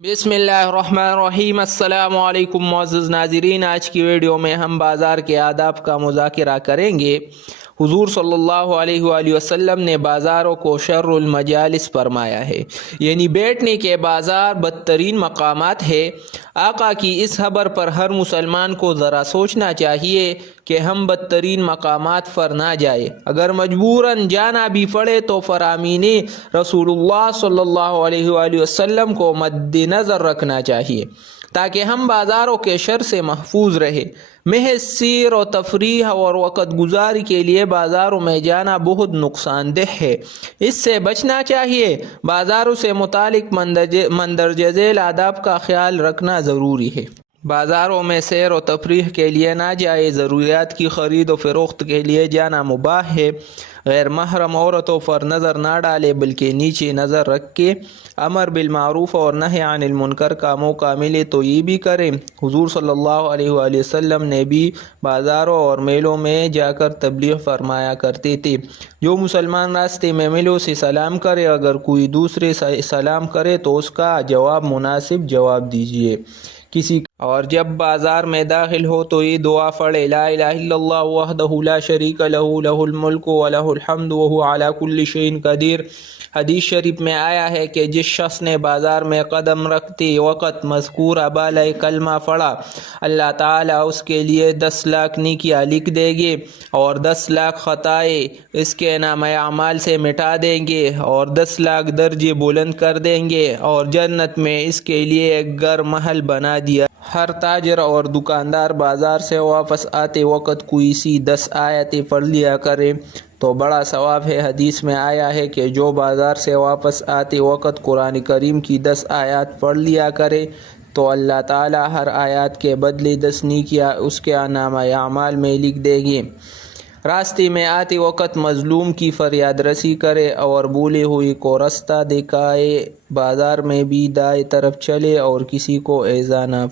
बिस्मिल्लाहिर्रहमानिर्रहीम। अस्सलाम वालेकुम मुअज़्ज़ज़ नाज़रीन, आज की वीडियो में हम बाज़ार के आदाब का मुज़ाकरा करेंगे। हुज़ूर सल्लल्लाहु अलैहि वसल्लम ने बाज़ारों को शर्रुल मजालिस फरमाया है, यानी बैठने के बाज़ार बदतरीन मकामात है। आका की इस खबर पर हर मुसलमान को ज़रा सोचना चाहिए कि हम बदतरीन मकामात पर ना जाए। अगर मजबूरन जाना भी पड़े तो फ़रामीने रसूलुल्लाह सल्लल्लाहु अलैहि वसल्लम को मद्देनज़र रखना चाहिए ताकि हम बाज़ारों के शर से महफूज रहे। महज सैर और तफरीह और वक़्त गुजारी के लिए बाज़ारों में जाना बहुत नुकसानदेह है, इससे बचना चाहिए। बाज़ारों से मुतालिक मंदरजा झैल आदाब का ख्याल रखना ज़रूरी है। बाज़ारों में सैर और तफरीह के लिए ना जाए, ज़रूरियात की ख़रीद और फ़रोख्त के लिए जाना मुबाह है। गैर महरम औरतों पर नज़र ना डाले बल्कि नीचे नज़र रख के अमर बिल मारूफ़ और नही अनिल मुनकर का मौका मिले तो ये भी करें। हुज़ूर सल्लल्लाहु अलैहि वसल्लम ने भी बाज़ारों और मेलों में जाकर तबलीग फरमाया करते थे। जो मुसलमान रास्ते में मिले उसे सलाम करे, अगर कोई दूसरे सलाम करे तो उसका जवाब मुनासिब जवाब दीजिए। और जब बाज़ार में दाखिल हो तो ये दुआ पढ़े, ला इलाहा इल्लल्लाह वहदहु ला शरीका लहू लहुल मुल्कु व लहुल हम्दु व हुवा अला कुल्लि शैइन क़दीर। हदीस शरीफ में आया है कि जिस शख्स ने बाज़ार में कदम रखते वक़्त मज़कूर अबाले कलमा पढ़ा, अल्लाह ताला उसके लिए 10 लाख नेकियां लिख देंगे और 10 लाख खताएँ इसके नामे अमाल से मिटा देंगे और 10 लाख दर्जे बुलंद कर देंगे और जन्नत में इसके लिए एक घर महल बना दिया। हर ताजर और दुकानदार बाज़ार से वापस आते वक़्त कोई सी 10 आयतें पढ़ लिया करे तो बड़ा सवाब है। हदीस में आया है कि जो बाज़ार से वापस आते वक़्त कुरान करीम की 10 आयत पढ़ लिया करे तो अल्लाह ताला हर आयत के बदले 10 नेकियां उसके नामे अमाल में लिख देंगे। रास्ते में आते वक़्त मज़लूम की फरियाद रसी करे और भूले हुए को रास्ता दिखाए। बाज़ार में भी दाएं तरफ चले और किसी को ऐज़ा ना